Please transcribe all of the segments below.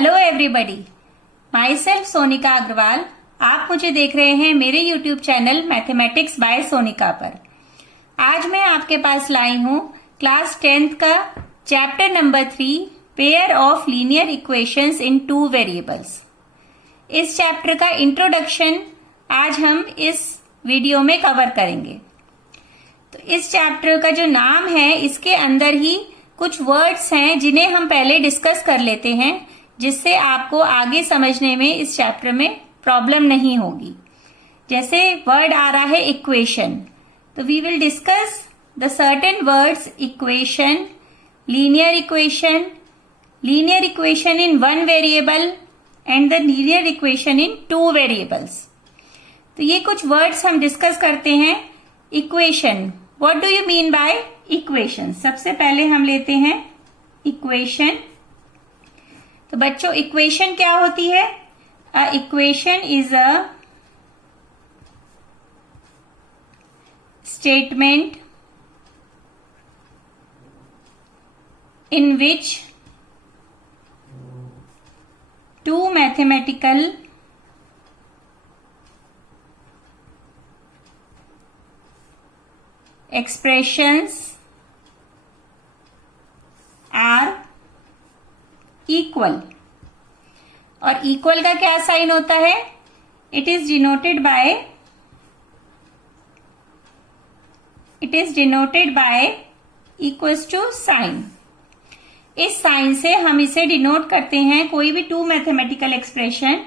Hello everybody, myself Sonika Agarwal. आप मुझे देख रहे हैं मेरे YouTube channel mathematics by Sonika पर। आज मैं आपके पास लाई हूं क्लास 10th का chapter number 3 pair of linear equations in 2 variables. इस चैप्टर का इंट्रोडक्शन आज हम इस वीडियो में कवर करेंगे। तो इस चैप्टर का जो नाम है, इसके अंदर ही कुछ वर्ड्स हैं जिन्हें हम पहले डिस्कस कर लेते हैं, जिससे आपको आगे समझने में इस चैप्टर में प्रॉब्लम नहीं होगी। जैसे वर्ड आ रहा है इक्वेशन, तो we will discuss the certain words equation, linear equation in 1 variable and the linear equation in 2 variables. तो ये कुछ वर्ड्स हम डिस्कस करते हैं। Equation, what do you mean by equation? सबसे पहले हम लेते हैं इक्वेशन। तो बच्चों, इक्वेशन क्या होती है? अ equation is a statement in which 2 mathematical expressions are equal। और equal का क्या साइन होता है? it is denoted by equals to sign. इस साइन से हम इसे डिनोट करते हैं कोई भी 2 मैथमेटिकल एक्सप्रेशन।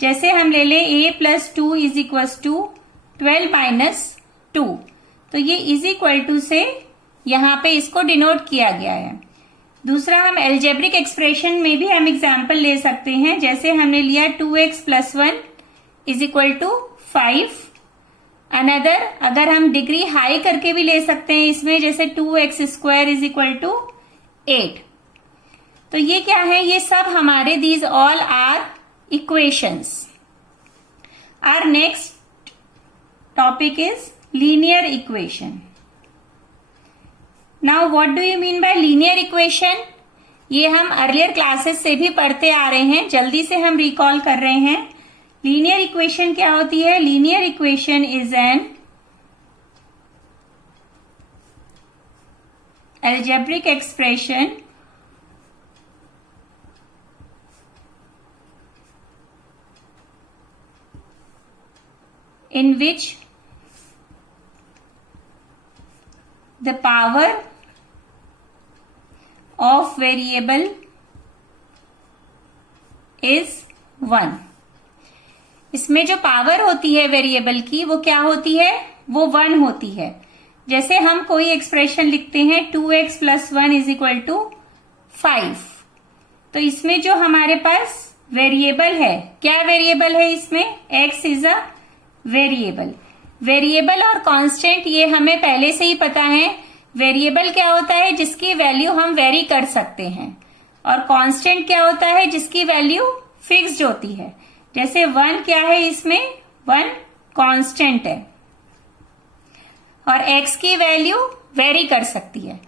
जैसे हम ले लें a+2 इज इक्वल टू 12 - 2। तो ये इज इक्वल टू से यहां पे इसको डिनोट किया गया है। दूसरा, हम एल्जेब्रिक एक्सप्रेशन में भी हम एग्जाम्पल ले सकते हैं। जैसे हमने लिया 2x + 1 is equal to 5। Another, अगर हम डिग्री हाई करके भी ले सकते हैं इसमें, जैसे 2x² इज इक्वल टू 8। तो ये क्या है? ये सब हमारे these all are equations. Our next topic is linear equation. Now what do you mean by linear equation? ये हम अर्लियर क्लासेस से भी पढ़ते आ रहे हैं, जल्दी से हम रिकॉल कर रहे हैं। लीनियर इक्वेशन क्या होती है? Linear equation is an algebraic expression in which the power of variable is 1। इसमें जो पावर होती है वेरिएबल की, वो क्या होती है? वो 1 होती है। जैसे हम कोई एक्सप्रेशन लिखते हैं 2x + 1 इज इक्वल टू 5। तो इसमें जो हमारे पास वेरिएबल है, क्या वेरिएबल है इसमें? x इज अ वेरिएबल और कांस्टेंट, ये हमें पहले से ही पता है। वेरिएबल क्या होता है? जिसकी वैल्यू हम वेरी कर सकते हैं। और कांस्टेंट क्या होता है? जिसकी वैल्यू फिक्स्ड होती है। जैसे 1 क्या है इसमें? 1 कांस्टेंट है और x की वैल्यू वेरी कर सकती है।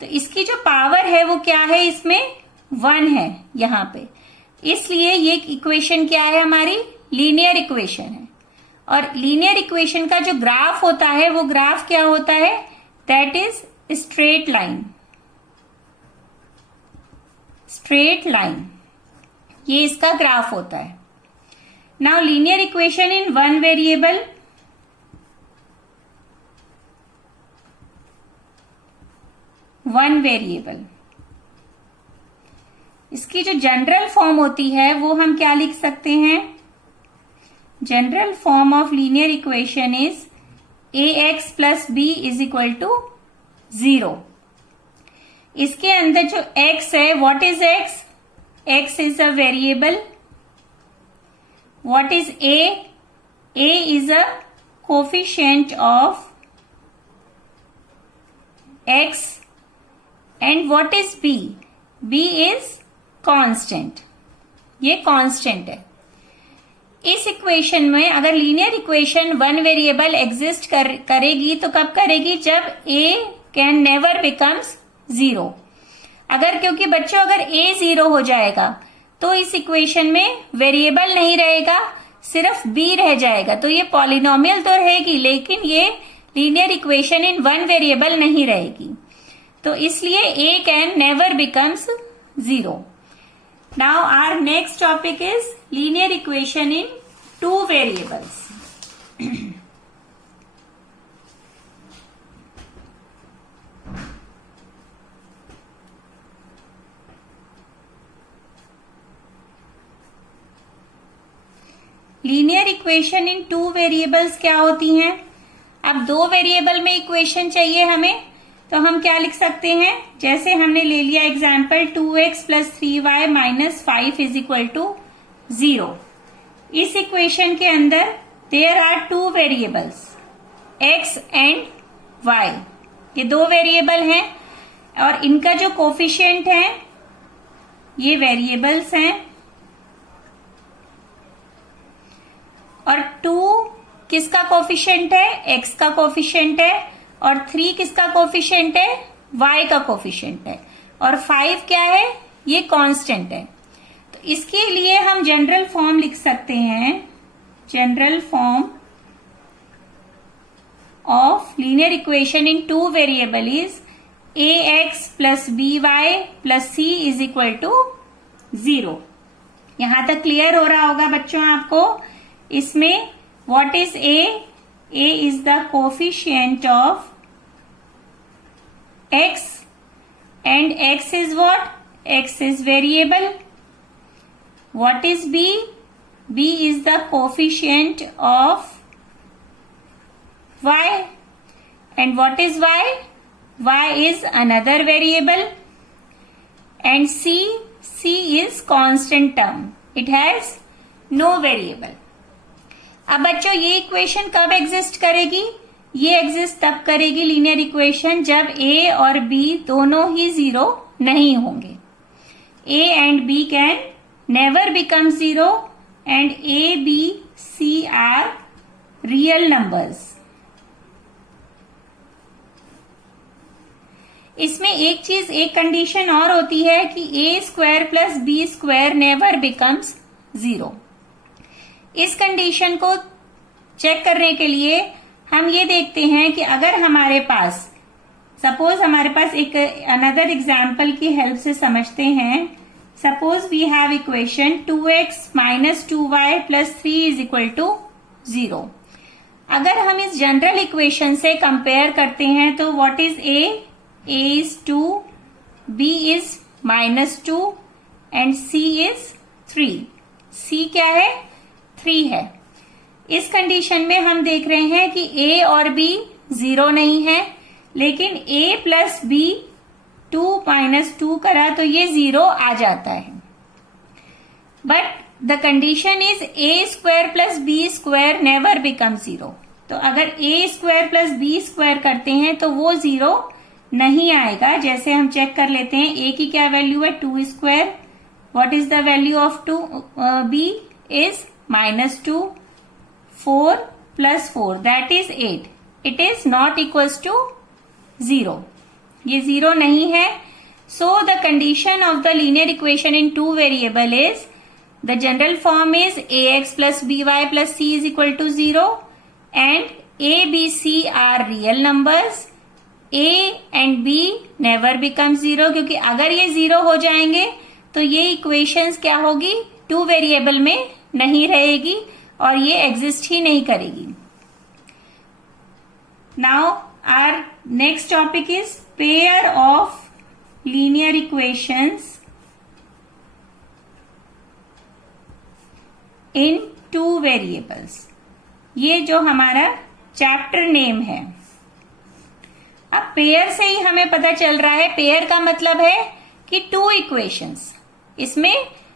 तो इसकी जो पावर है वो क्या है? इसमें 1 है यहां पे। इसलिए ये इक्वेशन क्या है? हमारी लीनियर इक्वेशन है। और लीनियर इक्वेशन का जो ग्राफ होता है, वो ग्राफ क्या होता है? That is straight line. ये इसका ग्राफ होता है। Now linear equation in 1 variable. इसकी जो जनरल फॉर्म होती है वो हम क्या लिख सकते हैं? General form of linear equation is ax + b is equal to 0। इसके अंदर जो x है, what is x? x is a variable. What is a? a is a coefficient of x। And what is b? b is constant. ये constant है। इस equation में अगर linear equation 1 variable exist करेगी तो कब करेगी? जब a कैन नेवर बिकम्स 0। क्योंकि बच्चों अगर a 0 हो जाएगा तो इस इक्वेशन में वेरिएबल नहीं रहेगा, सिर्फ b रह जाएगा। तो ये पॉलिनोमियल तो रहेगी, लेकिन ये linear equation in one variable नहीं रहेगी। तो इसलिए a can never becomes 0। Now our next topic is linear equation in two variables. Linear equation in two variables क्या होती हैं? अब दो वेरिएबल में इक्वेशन चाहिए हमें, तो हम क्या लिख सकते हैं? जैसे हमने ले लिया example 2x plus 3y minus 5 is equal to 0। इस इक्वेशन के अंदर there are two variables x and y। ये दो वेरिएबल हैं और इनका जो कोफिशिएंट है ये वेरिएबल्स हैं, और 2 किसका कोफिशिएंट है? x का कोफिशिएंट है। और 3 किसका कोफिशिएंट है? y का कोफिशिएंट है। और 5 क्या है? ये कांस्टेंट है। तो इसके लिए हम जनरल फॉर्म लिख सकते हैं। General form of linear equation in two variable is ax plus by plus c is equal to 0। यहां तक क्लियर हो रहा होगा बच्चों आपको। इसमें what is a? a is the coefficient of x and x is what? x is variable. What is b? b is the coefficient of y. And what is y? y is another variable. And c is constant term. It has no variable. अब बच्चों ये equation कब exist करेगी? ये exist तब करेगी linear equation जब a और b दोनों ही 0 नहीं होंगे। a and b can never become 0 and a, b, c are real numbers. इसमें एक चीज, एक कंडीशन और होती है कि a square plus b square never becomes 0। इस कंडीशन को चेक करने के लिए हम ये देखते हैं कि अगर हमारे पास, सपोज हमारे पास एक अनदर एग्जाम्पल की हेल्प से समझते हैं। Suppose we have equation 2x minus 2y plus 3 is equal to 0। अगर हम इस जनरल इक्वेशन से कंपेयर करते हैं तो what is a? a is 2, b is minus 2 and c is 3। c क्या है? 3 है। इस कंडीशन में हम देख रहे हैं कि a और b 0 नहीं है, लेकिन a प्लस b 2 माइनस 2 करा तो ये 0 आ जाता है। But the condition is a square plus b square never become 0। तो अगर a square plus b square करते हैं तो वो 0 नहीं आएगा। जैसे हम चेक कर लेते हैं, a की क्या वैल्यू है? 2 square. What is the value of b is minus 2, 4 plus 4 that is 8. It is not equals to 0. ये 0 नहीं है। So the condition of the linear equation in two variable is the general form is ax plus by plus c is equal to 0 and a, b, c are real numbers. a and b never become 0 क्योंकि अगर ये 0 हो जाएंगे तो ये equations क्या होगी? Two variable में नहीं रहेगी और ये एग्जिस्ट ही नहीं करेगी। Now our next topic is pair of linear equations in two variables. ये जो हमारा चैप्टर नेम है। अब पेयर से ही हमें पता चल रहा है, पेयर का मतलब है कि टू इक्वेशंस। इसमें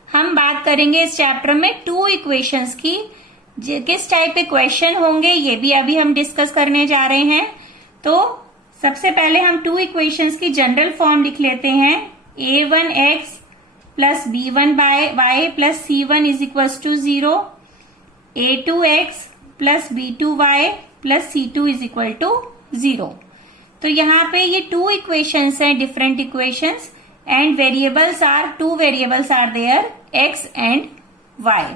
हम बात करेंगे इस चैप्टर में टू इक्वेशंस की। किस टाइप के क्वेश्चन होंगे ये भी अभी हम डिस्कस करने जा रहे हैं। तो सबसे पहले हम टू इक्वेशंस की जनरल फॉर्म लिख लेते हैं। a1x plus b1y plus c1 is equal to 0, a2x plus b2y plus c2 is equal to 0। तो यहाँ पे ये टू इक्वेशंस हैं, different equations, and variables are, two variables are there x and y.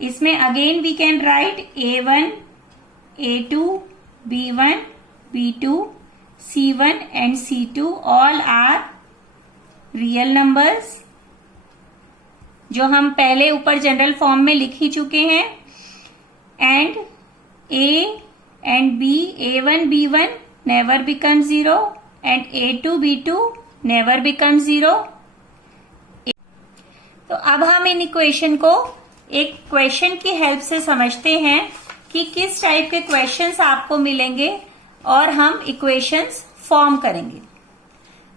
इसमें again we can write A1, A2, B1, B2, C1 and C2 all are real numbers जो हम पहले ऊपर जनरल फॉर्म में लिख ही चुके हैं. And A and B, A1, B1 never become 0 and A2, B2 never become 0. तो अब हम इन इक्वेशन को एक क्वेश्चन की हेल्प से समझते हैं कि किस टाइप के क्वेश्चंस आपको मिलेंगे और हम इक्वेशंस फॉर्म करेंगे.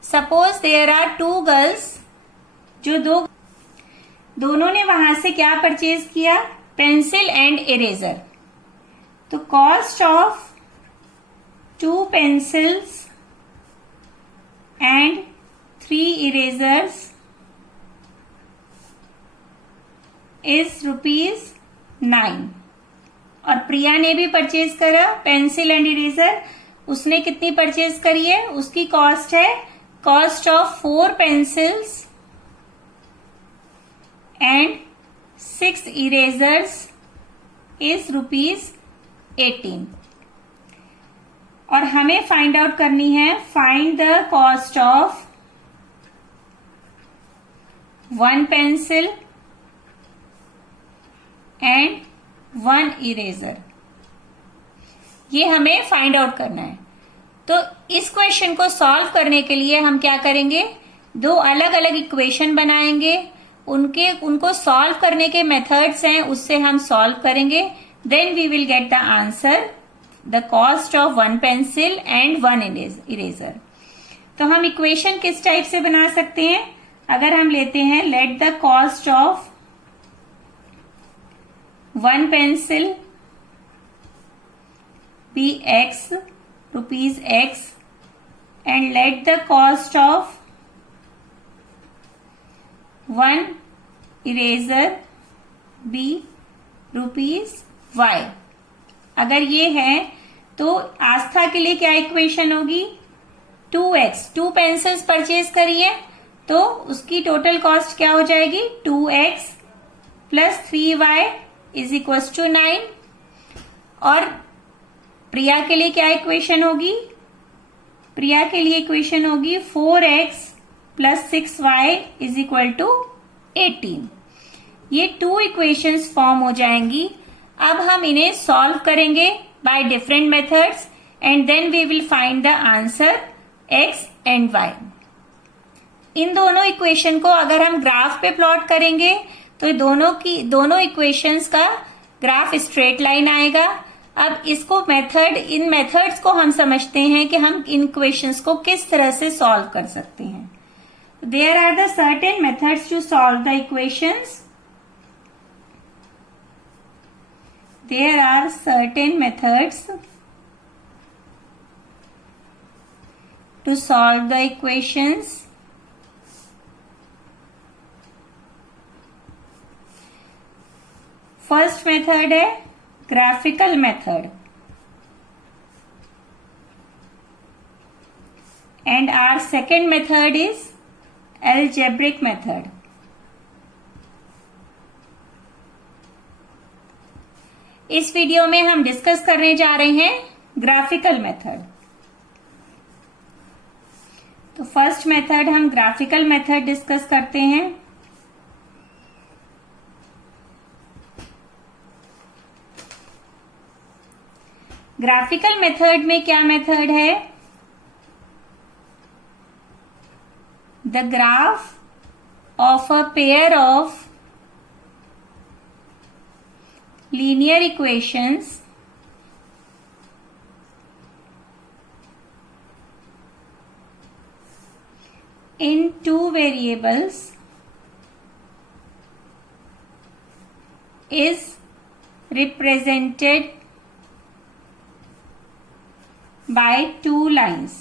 Suppose there are two girls, जो दोनों ने वहां से क्या परचेज किया, पेंसिल एंड इरेजर. तो cost of 2 pencils and 3 erasers is ₹9. और प्रिया ने भी परचेज करा पेंसिल एंड इरेजर. उसने कितनी परचेज करी है, उसकी कॉस्ट है, cost of 4 pencils and 6 erasers is ₹18. और हमें फाइंड आउट करनी है, find the cost of 1 pencil and 1 eraser. ये हमें फाइंड आउट करना है. तो इस क्वेश्चन को सॉल्व करने के लिए हम क्या करेंगे, 2 अलग अलग इक्वेशन बनाएंगे. उनको सॉल्व करने के मेथड्स हैं, उससे हम सॉल्व करेंगे. Then we will get the answer, the cost of 1 pencil and 1 eraser. तो हम इक्वेशन किस टाइप से बना सकते हैं, अगर हम लेते हैं, let the cost of 1 pencil be X, ₹X, and let the cost of 1 eraser be ₹Y. अगर ये है तो आस्था के लिए क्या इक्वेशन होगी, 2X. 2 पेंसिल्स परचेज करिए तो उसकी टोटल कॉस्ट क्या हो जाएगी, 2X plus 3Y is equal to 9. और प्रिया के लिए क्या इक्वेशन होगी, प्रिया के लिए इक्वेशन होगी 4X plus 6Y is equal to 18. ये 2 इक्वेशंस फॉर्म हो जाएंगी. अब हम इन्हें सॉल्व करेंगे by different methods and then we will find the answer X and Y. इन दोनों इक्वेशन को अगर हम ग्राफ पे प्लॉट करेंगे तो दोनों इक्वेशंस का ग्राफ स्ट्रेट लाइन आएगा. अब इसको इन मेथड्स को हम समझते हैं कि हम इन इक्वेशंस को किस तरह से सॉल्व कर सकते हैं. There are the certain methods to solve the equations. There are certain methods to solve the equations. First method है graphical method and our second method is algebraic method. इस वीडियो में हम डिस्कस करने जा रहे हैं ग्राफिकल मेथड. तो first method हम ग्राफिकल मेथड डिस्कस करते हैं. ग्राफिकल मेथड में क्या मेथड है, the graph of a pair of linear equations in 2 variables is represented by 2 lines.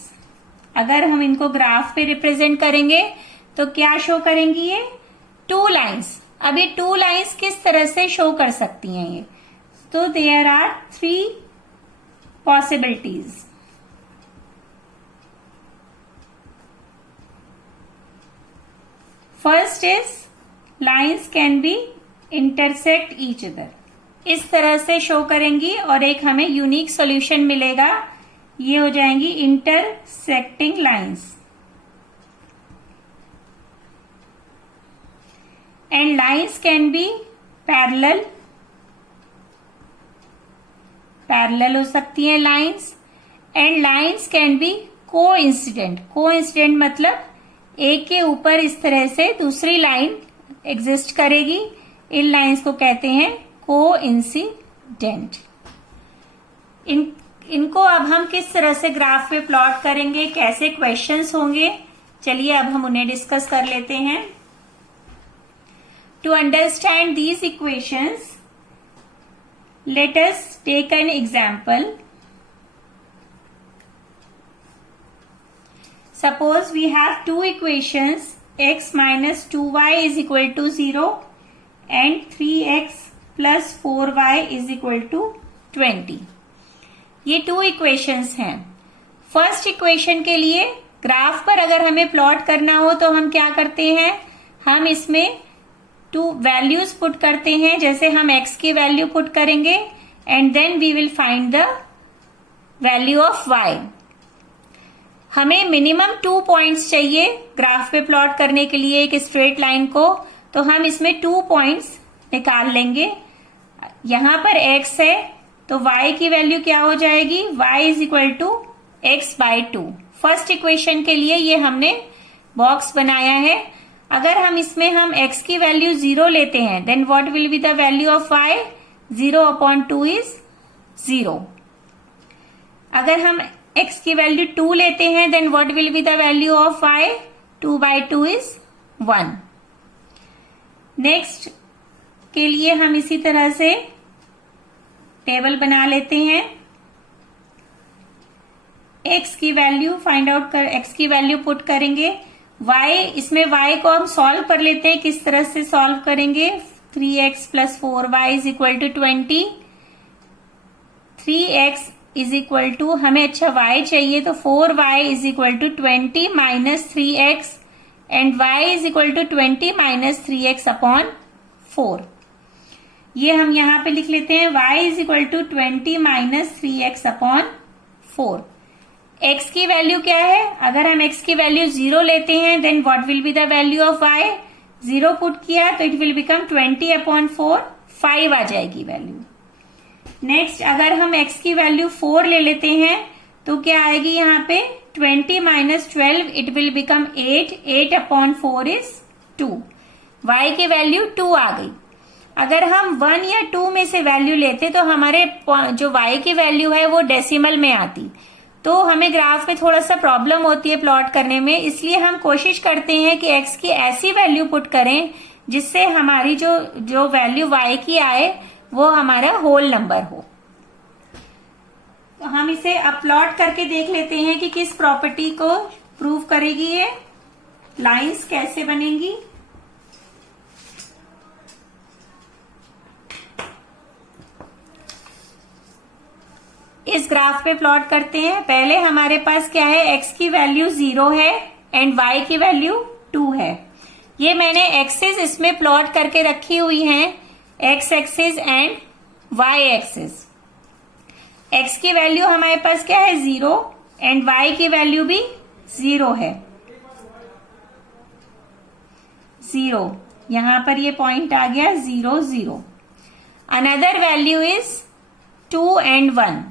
अगर हम इनको ग्राफ पे रिप्रेजेंट करेंगे तो क्या शो करेंगी ये 2 लाइन्स. अब ये 2 लाइन्स किस तरह से शो कर सकती हैं ये, तो there are 3 possibilities. First is lines can be intersect each other. इस तरह से शो करेंगी और एक हमें यूनिक सॉल्यूशन मिलेगा। ये हो जाएंगी intersecting lines. And lines can B parallel, parallel हो सकती हैं lines. And lines can B coincident, coincident मतलब एक के ऊपर इस तरह से दूसरी लाइन एग्जिस्ट करेगी। इन लाइन्स को कहते हैं कोइंसिडेंट। इनको अब हम किस तरह से ग्राफ पे प्लॉट करेंगे, कैसे क्वेश्चंस होंगे, चलिए अब हम उन्हें डिस्कस कर लेते हैं। To understand these equations let us take an example. Suppose we have two equations, x minus 2y is equal to 0 and 3x plus 4y is equal to 20. ये two equations हैं। फर्स्ट इक्वेशन के लिए graph पर अगर हमें plot करना हो तो हम क्या करते हैं, हम इसमें टू वैल्यूज पुट करते हैं। जैसे हम x की वैल्यू पुट करेंगे and then we will find the value of y। हमें मिनिमम 2 पॉइंट्स चाहिए ग्राफ पे प्लॉट करने के लिए एक स्ट्रेट लाइन को, तो हम इसमें 2 पॉइंट्स निकाल लेंगे। यहां पर x है तो y की वैल्यू क्या हो जाएगी, y is equal to x by 2। First equation के लिए ये हमने बॉक्स बनाया है। अगर हम इसमें हम x की वैल्यू 0 लेते हैं then what will be the value of y, 0 upon 2 is 0। अगर हम x की वैल्यू 2 लेते हैं then what will be the value of y, 2 by 2 is 1। Next के लिए हम इसी तरह से टेबल बना लेते हैं। x की वैल्यू फाइंड आउट कर, x की वैल्यू पुट करेंगे। y, इसमें y को हम सॉल्व कर लेते हैं। किस तरह से सॉल्व करेंगे, 3x plus 4y is equal to 20। 3x is equal to, हमें अच्छा y चाहिए तो 4y is equal to 20 minus 3x and y is equal to 20 minus 3x upon 4। ये हम यहां पे लिख लेते हैं, y is equal to 20 minus 3x upon 4। x की वैल्यू क्या है, अगर हम x की वैल्यू 0 लेते हैं then what will be the value of y, 0 put किया तो इट विल बिकम 20 अपॉन 4, 5 आ जाएगी वैल्यू। नेक्स्ट अगर हम x की वैल्यू 4 ले लेते हैं तो क्या आएगी यहाँ पे, 20 minus 12 it will become 8, 8 upon 4 is 2। y की वैल्यू 2 आ गई। अगर हम 1 या 2 में से वैल्यू लेते तो हमारे जो y की वैल्यू है वो डेसिमल में आती, तो हमें ग्राफ में थोड़ा सा प्रॉब्लम होती है प्लॉट करने में। इसलिए हम कोशिश करते हैं कि x की ऐसी वैल्यू पुट करें जिससे हमारी जो वैल्यू y की आए वो हमारा होल नंबर हो। तो हम इसे अब प्लॉट करके देख लेते हैं कि किस प्रॉपर्टी को प्रूव करेगी ये, लाइंस कैसे बनेंगी। इस ग्राफ पे प्लॉट करते हैं। पहले हमारे पास क्या है, x की वैल्यू 0 है एंड y की वैल्यू 2 है। ये मैंने एक्सिस इसमें प्लॉट करके रखी हुई हैं, x axis and y axis. x की वैल्यू हमारे पास क्या है 0 एंड y की वैल्यू भी 0 है, 0। यहां पर ये पॉइंट आ गया 0 0। अनदर वैल्यू इज 2 एंड 1,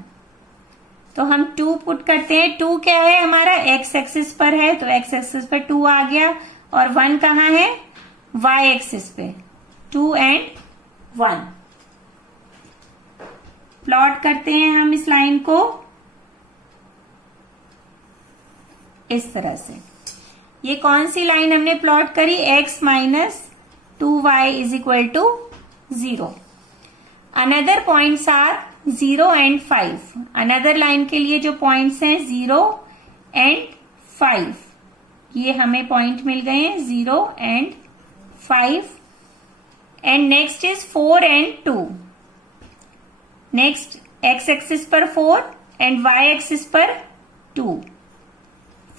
तो हम 2 पुट करते हैं। 2 क्या है हमारा, x एक्सिस पर है तो x एक्सिस पर 2 आ गया, और 1 कहाँ है, y एक्सिस पे, 2 एंड 1। प्लॉट करते हैं हम इस लाइन को इस तरह से। ये कौन सी लाइन हमने प्लॉट करी, x minus 2y is equal to 0। Another points are 0 and 5। Another line के लिए जो पॉइंट्स हैं 0 एंड 5, ये हमें पॉइंट मिल गए हैं 0 and 5। And next is 4 and 2। Next x axis पर 4 एंड y एक्सिस पर 2,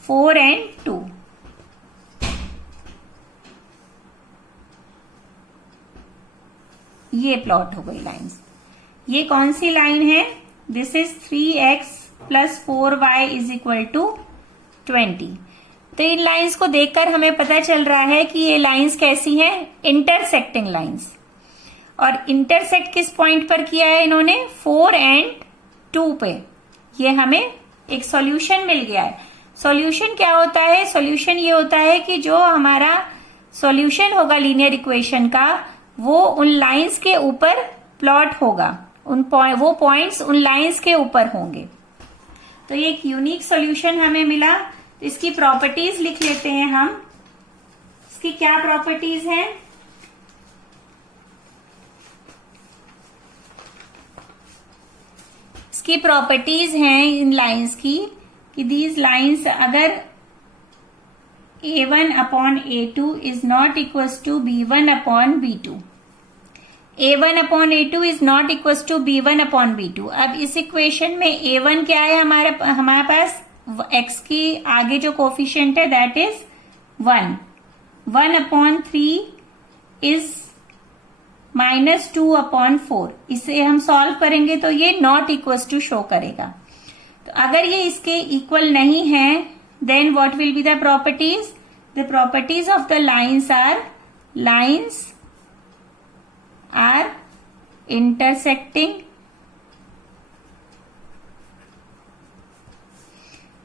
4 एंड 2। ये प्लॉट हो गई लाइंस। ये कौन सी लाइन है? This is 3x plus 4y is equal to 20। तो इन लाइंस को देखकर हमें पता चल रहा है कि ये लाइंस कैसी हैं? Intersecting lines. और इंटरसेक्ट किस पॉइंट पर किया है इन्होंने? 4 और 2 पे। ये हमें एक सॉल्यूशन मिल गया है। सॉल्यूशन क्या होता है? सॉल्यूशन ये होता है कि जो हमारा सॉल्यूशन होगा लीनियर इक्वेशन का, वो उन लाइंस के ऊपर प्लॉट होगा, वो पॉइंट्स उन लाइंस के ऊपर होंगे। तो ये एक यूनिक सॉल्यूशन हमें मिला। तो इसकी प्रॉपर्टीज लिख लेते हैं हम। इसकी क्या प्रॉपर्टीज हैं? इसकी प्रॉपर्टीज हैं इन लाइंस की कि दीज लाइंस अगर a1 upon a2 is not equal to b1 upon b2, a1 upon a2 is not equal to b1 upon b2। अब इस इक्वेशन में a1 क्या है? हमारे पास x की आगे जो कोफिशिएंट है that is 1, 1 upon 3 is -2 upon 4। इसे हम सॉल्व करेंगे तो ये नॉट इक्वल टू शो करेगा। तो अगर ये इसके इक्वल नहीं है, then what will be the properties? The properties of the lines are intersecting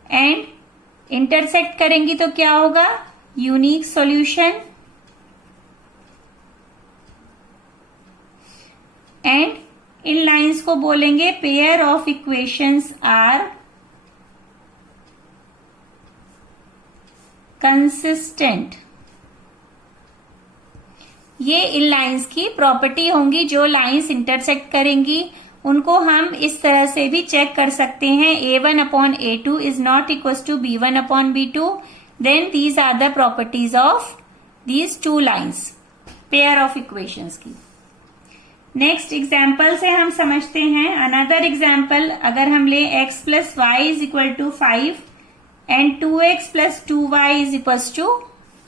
and intersect करेंगी तो क्या होगा? यूनिक सॉल्यूशन एंड इन लाइंस को बोलेंगे pair of equations are consistent. ये इन लाइंस की प्रॉपर्टी होंगी। जो लाइंस इंटरसेक्ट करेंगी उनको हम इस तरह से भी चेक कर सकते हैं। a1 upon a2 is not equal to b1 upon b2, then these are the properties of these two lines, pair of equations की। नेक्स्ट एग्जाम्पल से हम समझते हैं। अनदर एग्जाम्पल, अगर हम ले x plus y is equal to 5 and 2x plus 2y is equal to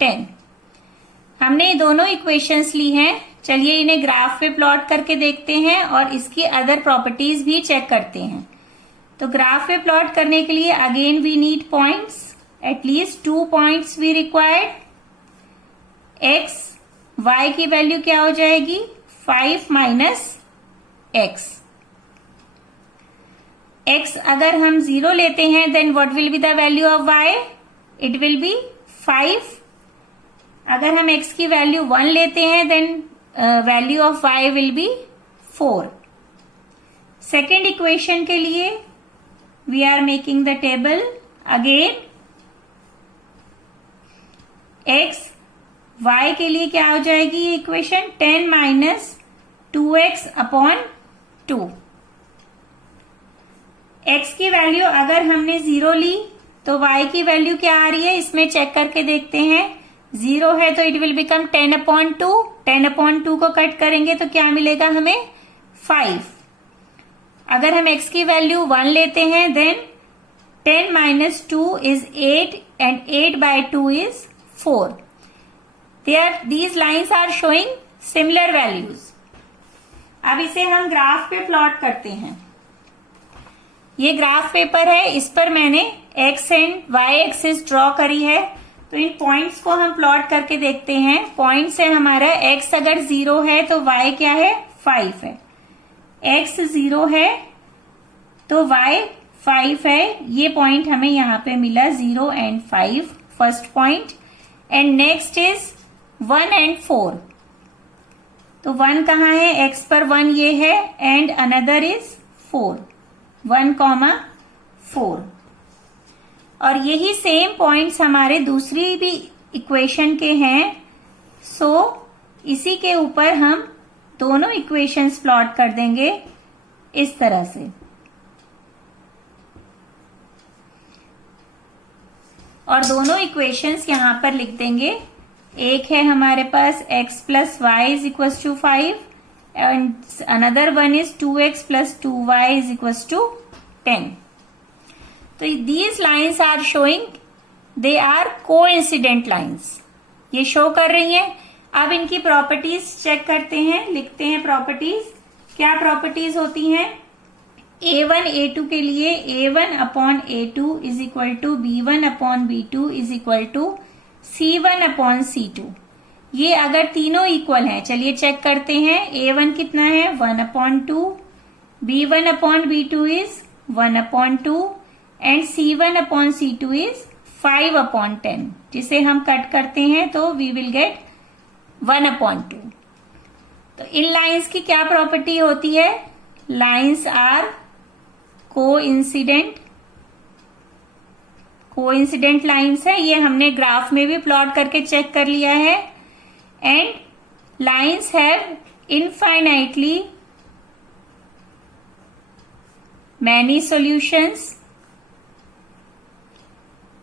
10। हमने दोनों इक्वेशंस ली हैं। चलिए इन्हें ग्राफ पे प्लॉट करके देखते हैं और इसकी अदर प्रॉपर्टीज भी चेक करते हैं। तो ग्राफ पे प्लॉट करने के लिए again we need points, at least 2 points we required. x, y की वैल्यू क्या हो जाएगी? 5 माइनस x। x अगर हम 0 लेते हैं then what will be the value of y? It will be 5। अगर हम x की वैल्यू 1 लेते हैं then value of y will be 4। Second equation के लिए we are making the table again. x, y के लिए क्या हो जाएगी ये equation? 10 minus 2x upon 2। x की वैल्यू अगर हमने 0 ली तो y की वैल्यू क्या आ रही है इसमें चेक करके देखते हैं। 0 है तो it will become 10 upon 2। 10 upon 2 को कट करेंगे तो क्या मिलेगा हमें? 5। अगर हम x की वैल्यू 1 लेते हैं then 10 minus 2 is 8 and 8 by 2 is 4। These lines are showing similar values। अब इसे हम ग्राफ पे प्लॉट करते हैं। ये ग्राफ पेपर है, इस पर मैंने x and y axis draw करी है। तो इन पॉइंट्स को हम प्लॉट करके देखते हैं। पॉइंट्स है हमारा x अगर 0 है तो y क्या है? 5 है। x 0 है तो y 5 है। ये पॉइंट हमें यहाँ पे मिला 0 and 5, first point. And next is 1 and 4। तो 1 कहाँ है? x पर 1 ये है एंड अनदर इज 4, 1, 4। और यही सेम पॉइंट्स हमारे दूसरी भी इक्वेशन के हैं। सो इसी के ऊपर हम दोनों इक्वेशंस प्लॉट कर देंगे इस तरह से। और दोनों इक्वेशंस यहां पर लिख देंगे। एक है हमारे पास x plus y is equal to 5 and another one is 2x plus 2y is equal to 10। तो these lines are showing they are coincident lines. ये शो कर रही हैं। अब इनकी प्रॉपर्टीज चेक करते हैं, लिखते हैं प्रॉपर्टीज। क्या प्रॉपर्टीज होती हैं? A1 A2 के लिए A1 upon A2 is equal to B1 upon B2 is equal to C1 upon C2। ये अगर तीनों इक्वल हैं, चलिए चेक करते हैं। A1 कितना है? 1 upon 2, B1 upon B2 is 1 upon 2 and C1 upon C2 is 5 upon 10, जिसे हम कट करते हैं तो वी विल गेट 1 अपॉन 2। तो इन लाइंस की क्या प्रॉपर्टी होती है? लाइंस आर कोइंसिडेंट लाइंस है। ये हमने ग्राफ में भी प्लॉट करके चेक कर लिया है। And lines have infinitely many solutions.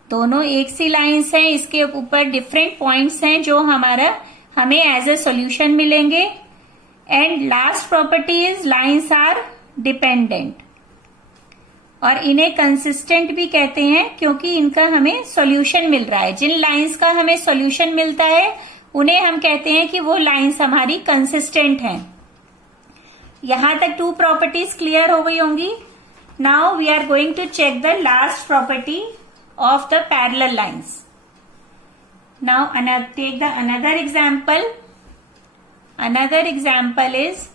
दोनों एक सी लाइंस हैं, इसके ऊपर डिफरेंट पॉइंट्स हैं जो हमें एज ए सॉल्यूशन मिलेंगे। And last property is lines are dependent, और इन्हें कंसिस्टेंट भी कहते हैं क्योंकि इनका हमें सॉल्यूशन मिल रहा है। जिन लाइंस का हमें सॉल्यूशन मिलता है उन्हें हम कहते हैं कि वो लाइंस हमारी कंसिस्टेंट हैं। यहां तक 2 प्रॉपर्टीज क्लियर हो गई होंगी। Now we are going to check the last property of the parallel lines. Now take the another example. Another example is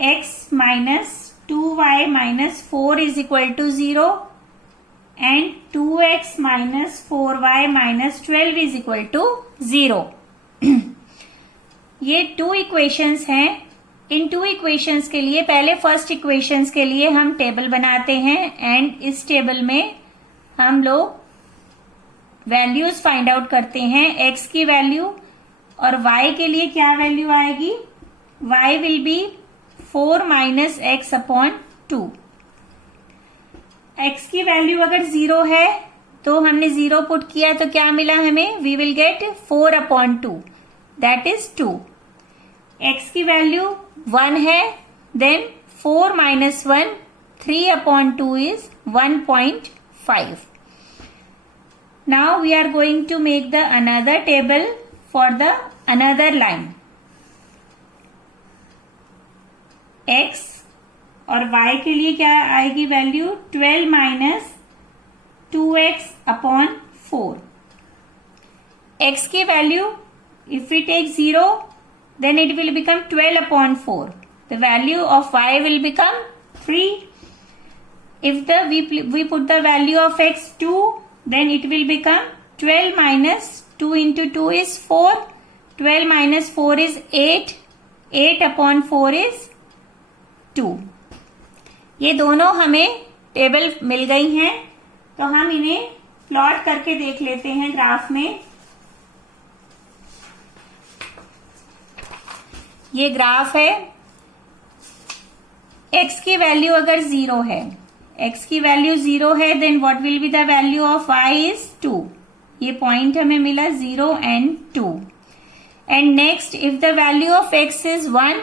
x minus 2y minus 4 is equal to 0 and 2x minus 4y minus 12 is equal to 0. ये 2 equations हैं। इन 2 equations के लिए पहले first equations के लिए हम table बनाते हैं एंड इस टेबल में हम लोग वैल्यूज फाइंड आउट करते हैं। x की वैल्यू और y के लिए क्या वैल्यू आएगी? y will be 4 minus x upon 2। x की वैल्यू अगर 0 है तो हमने 0 पुट किया तो क्या मिला हमें? We will get 4 upon 2 that is 2। x की वैल्यू 1 है, then 4 minus 1 3 upon 2 is 1.5। Now we are going to make the another table for the another line. x और y के लिए क्या आएगी value? 12 minus 2x upon 4। x की value if we take 0 then it will become 12 upon 4. The value of y will become 3. If we put the value of x 2, then it will become 12 minus 2 into 2 is 4. 12 minus 4 is 8. 8 upon 4 is 2. ये दोनों हमें table मिल गई हैं, तो हम इन्हें plot करके देख लेते हैं ग्राफ में। ये ग्राफ है। x की वैल्यू अगर 0 है, x की वैल्यू 0 है, then what will be the value of y is 2। ये पॉइंट हमें मिला 0 and 2। And next if the value of x is 1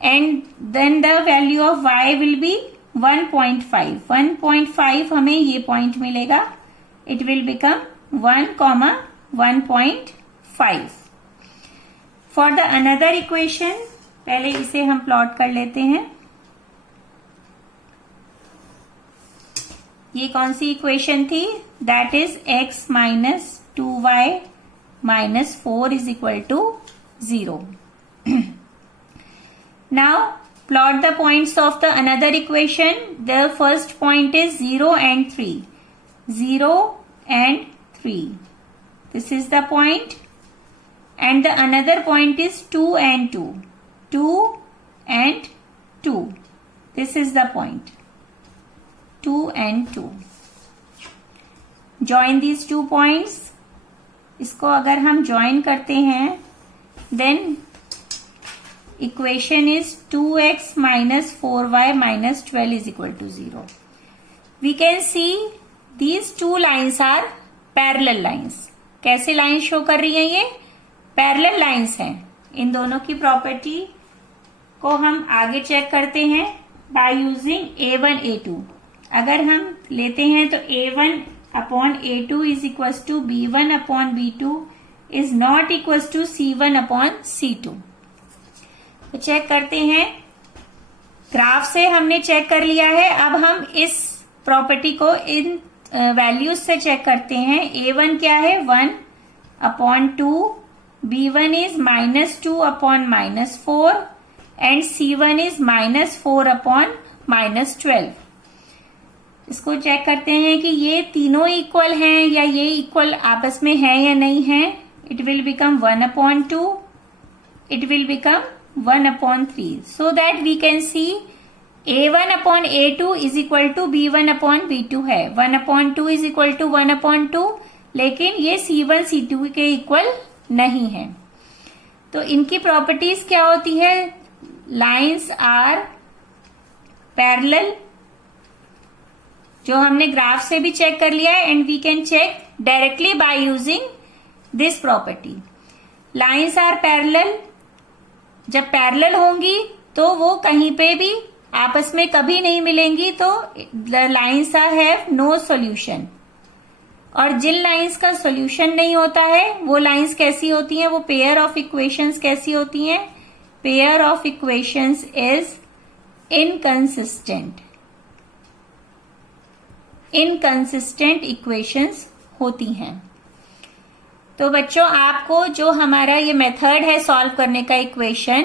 and then the value of y will be 1.5। 1.5 हमें ये पॉइंट मिलेगा। It will become 1,1.5। For the another equation, पहले इसे हम plot कर लेते हैं। ये कौन सी इक्वेशन थी? That is x minus 2y minus 4 is equal to 0। Now plot the points of the another equation. The first point is 0 and 3। 0 and 3, this is the point. And the another point is 2 and 2. 2 and 2. This is the point. 2 and 2. Join these 2 points. इसको अगर हम join करते हैं, then equation is 2x minus 4y minus 12 is equal to 0. We can see these 2 lines are parallel lines. कैसे lines show कर रही हैं ये? पैरेलल लाइंस हैं। इन दोनों की प्रॉपर्टी को हम आगे चेक करते हैं बाय यूजिंग A1 A2। अगर हम लेते हैं तो A1 upon A2 is equal to B1 upon B2 is not equal to C1 upon C2। तो चेक करते हैं, ग्राफ से हमने चेक कर लिया है। अब हम इस प्रॉपर्टी को इन वैल्यूज से चेक करते हैं। A1 क्या है, 1 upon 2, B1 is -2 upon -4 and C1 is -4 upon -12। इसको चेक करते हैं कि ये तीनों इक्वल हैं या ये इक्वल आपस में है या नहीं है। It will become 1 upon 2, it will become 1 upon 3, so that we can see A1 upon A2 is equal to B1 upon B2 है। 1 upon 2 is equal to 1 upon 2, लेकिन ये C1 C2 के इक्वल नहीं है। तो इनकी प्रॉपर्टीज क्या होती है, लाइन्स आर पैरेलल, जो हमने ग्राफ से भी चेक कर लिया है, and we can check directly by using this property. Lines are parallel, जब पैरेलल होंगी तो वो कहीं पे भी आपस में कभी नहीं मिलेंगी, तो लाइन्स हैव नो सॉल्यूशन। और जिन लाइन्स का सॉल्यूशन नहीं होता है वो लाइन्स कैसी होती हैं, वो पेयर ऑफ इक्वेशंस कैसी होती हैं, pair of equations is inconsistent, inconsistent equations होती हैं। तो बच्चों, आपको जो हमारा ये मेथड है सॉल्व करने का इक्वेशन,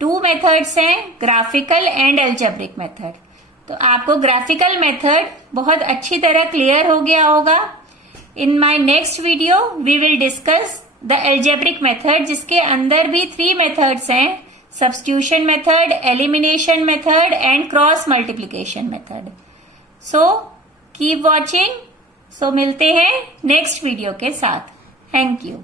2 मेथड्स हैं, ग्राफिकल एंड अलजेब्रिक मेथड। तो आपको ग्राफिकल मेथड बहुत अच्छी तरह क्लियर हो गया होगा। In my next video we will discuss the algebraic method, जिसके अंदर भी 3 मेथड्स हैं, substitution method, elimination method and cross multiplication method. So keep watching. So मिलते हैं नेक्स्ट वीडियो के साथ। Thank you.